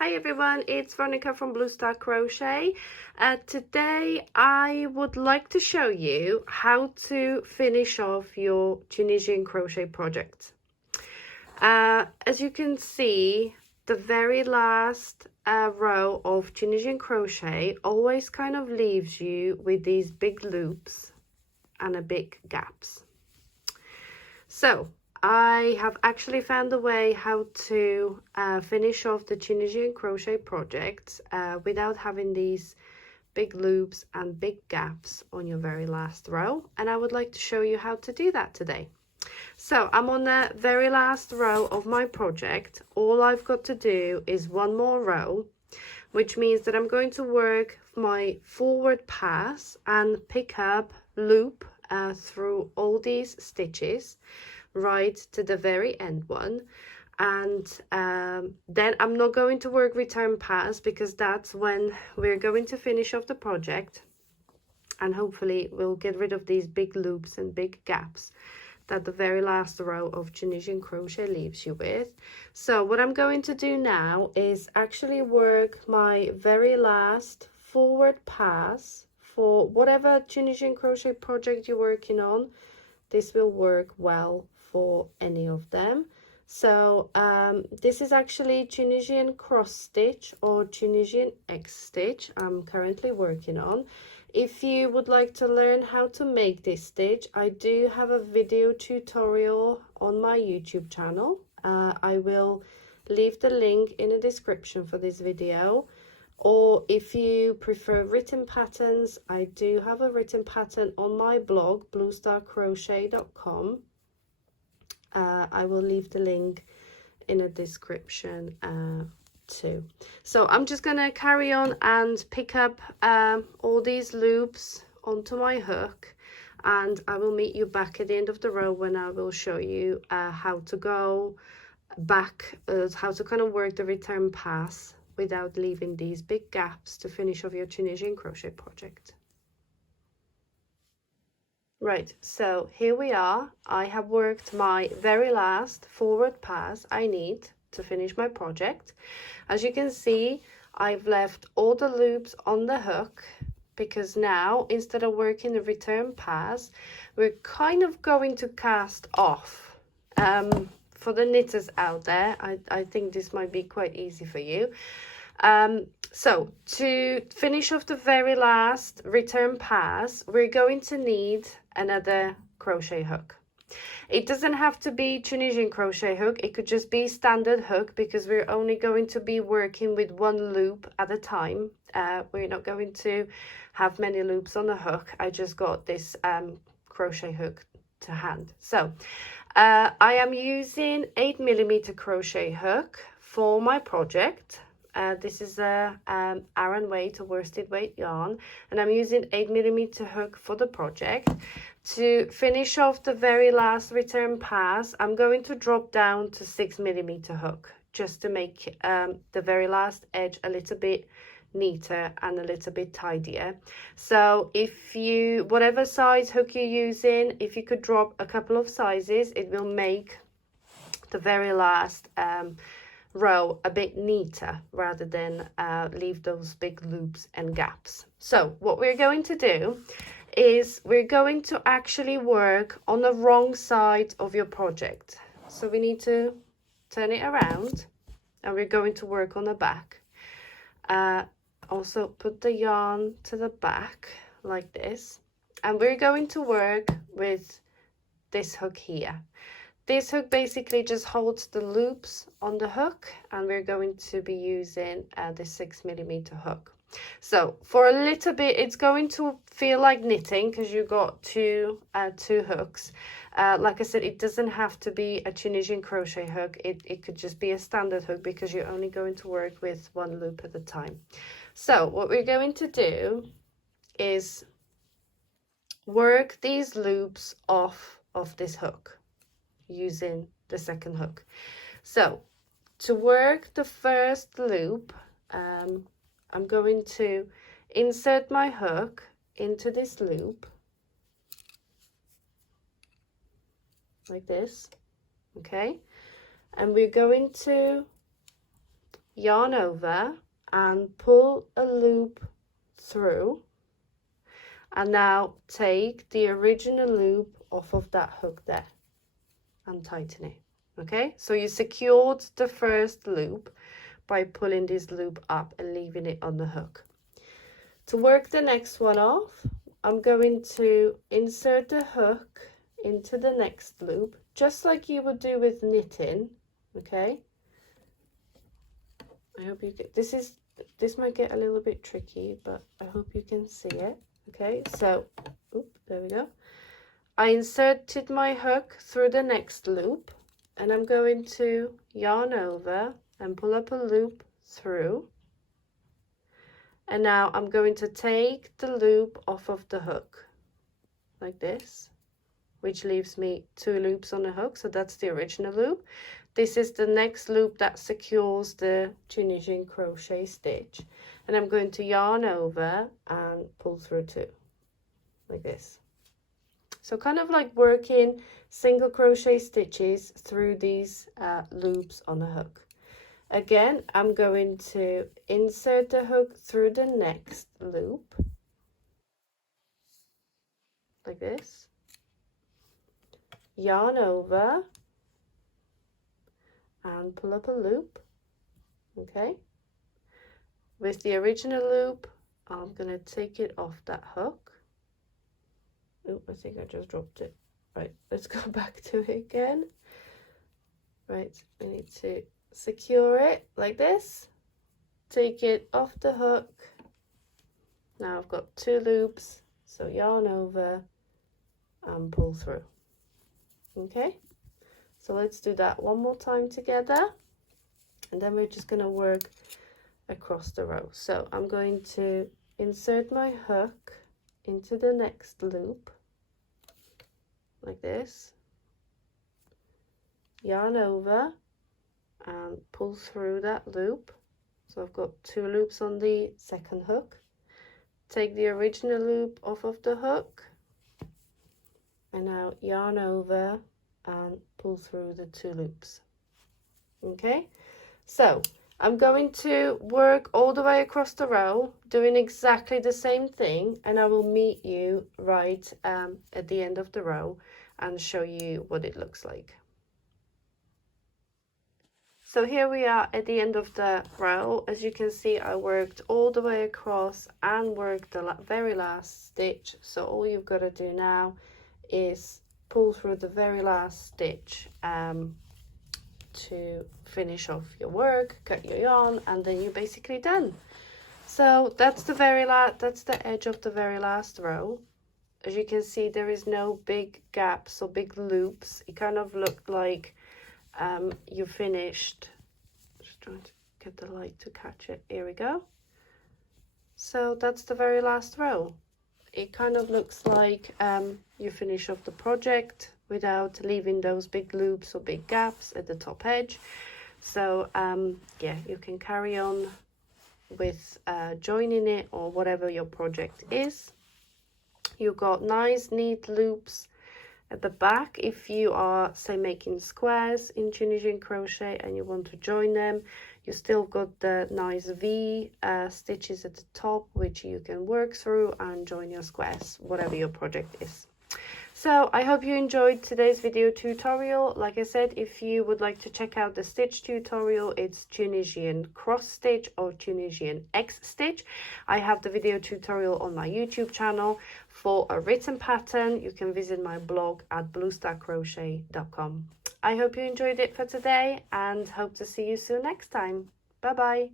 Hi everyone, it's Veronica from Blue Star Crochet. Today I would like to show you how to finish off your Tunisian crochet project. As you can see, the very last row of Tunisian crochet always kind of leaves you with these big loops and a big gaps. So I have actually found a way how to finish off the Tunisian crochet project without having these big loops and big gaps on your very last row, and I would like to show you how to do that today. So I'm on the very last row of my project. All I've got to do is one more row, which means that I'm going to work my forward pass and pick up loop through all these stitches right to the very end one, and then I'm not going to work return pass because that's when we're going to finish off the project, and hopefully we'll get rid of these big loops and big gaps that the very last row of Tunisian crochet leaves you with. So what I'm going to do now is actually work my very last forward pass for whatever Tunisian crochet project you're working on. This will work well for any of them. So this is actually Tunisian cross stitch or Tunisian X stitch I'm currently working on. If you would like to learn how to make this stitch, I do have a video tutorial on my YouTube channel. I will leave the link in the description for this video. Or if you prefer written patterns, I do have a written pattern on my blog, bluestarcrochet.com. I will leave the link in the description too. So I'm just gonna carry on and pick up all these loops onto my hook, and I will meet you back at the end of the row when I will show you how to go back, how to kind of work the return pass without leaving these big gaps to finish off your Tunisian crochet project. Right, so here we are. I have worked my very last forward pass I need to finish my project. As you can see, I've left all the loops on the hook because now, instead of working the return pass, we're kind of going to cast off. For the knitters out there, I think this might be quite easy for you. So to finish off the very last return pass, we're going to need another crochet hook. It doesn't have to be Tunisian crochet hook, it could just be standard hook because we're only going to be working with one loop at a time. We're not going to have many loops on the hook. I just got this crochet hook to hand. So I am using 8mm crochet hook for my project. This is a Aran weight or worsted weight yarn, and I'm using 8mm hook for the project. To finish off the very last return pass, I'm going to drop down to 6mm hook just to make the very last edge a little bit neater and a little bit tidier. So if you, whatever size hook you're using, if you could drop a couple of sizes, it will make the very last row a bit neater rather than leave those big loops and gaps. So what we're going to do is we're going to actually work on the wrong side of your project. So we need to turn it around and we're going to work on the back. Also put the yarn to the back like this, and we're going to work with this hook here. This hook basically just holds the loops on the hook, and we're going to be using the 6mm hook. So for a little bit, it's going to feel like knitting because you got two hooks. Like I said, it doesn't have to be a Tunisian crochet hook. It could just be a standard hook because you're only going to work with one loop at a time. So what we're going to do is work these loops off of this hook using the second hook. So to work the first loop, I'm going to insert my hook into this loop like this, okay, and we're going to yarn over and pull a loop through, and now take the original loop off of that hook there and tighten it. Okay, so you secured the first loop by pulling this loop up and leaving it on the hook. To work the next one off, I'm going to insert the hook into the next loop, just like you would do with knitting. Okay, I hope you get this might get a little bit tricky, but I hope you can see it. Okay, so there we go. I inserted my hook through the next loop, and I'm going to yarn over and pull up a loop through. And now I'm going to take the loop off of the hook like this, which leaves me 2 loops on the hook. So that's the original loop. This is the next loop that secures the Tunisian crochet stitch. And I'm going to yarn over and pull through 2 like this. So kind of like working single crochet stitches through these loops on the hook. Again, I'm going to insert the hook through the next loop like this, yarn over and pull up a loop. Okay, with the original loop, I'm going to take it off that hook. Oh, I think I just dropped it. Right, let's go back to it again. Right, we need to secure it like this, take it off the hook. Now I've got 2 loops, so yarn over and pull through. Okay, so let's do that one more time together, and then we're just going to work across the row. So I'm going to insert my hook into the next loop like this, yarn over and pull through that loop. So I've got 2 loops on the second hook. Take the original loop off of the hook, and now yarn over and pull through the 2 loops. Okay, so I'm going to work all the way across the row, doing exactly the same thing, and I will meet you right at the end of the row and show you what it looks like. So here we are at the end of the row. As you can see, I worked all the way across and worked the very last stitch. So all you've got to do now is pull through the very last stitch to finish off your work, cut your yarn, and then you're basically done. So that's the that's the edge of the very last row. As you can see, there is no big gaps or big loops. It kind of looked like you finished. Just trying to get the light to catch it. Here we go. So that's the very last row. It kind of looks like you finish off the project without leaving those big loops or big gaps at the top edge. So yeah, you can carry on with joining it or whatever your project is. You've got nice neat loops at the back if you are, say, making squares in Tunisian crochet and you want to join them. You still got the nice V stitches at the top, which you can work through and join your squares, whatever your project is. So I hope you enjoyed today's video tutorial. Like I said, if you would like to check out the stitch tutorial, it's Tunisian cross stitch or Tunisian X stitch. I have the video tutorial on my YouTube channel. For a written pattern, you can visit my blog at bluestarcrochet.com. I hope you enjoyed it for today and hope to see you soon next time. Bye bye.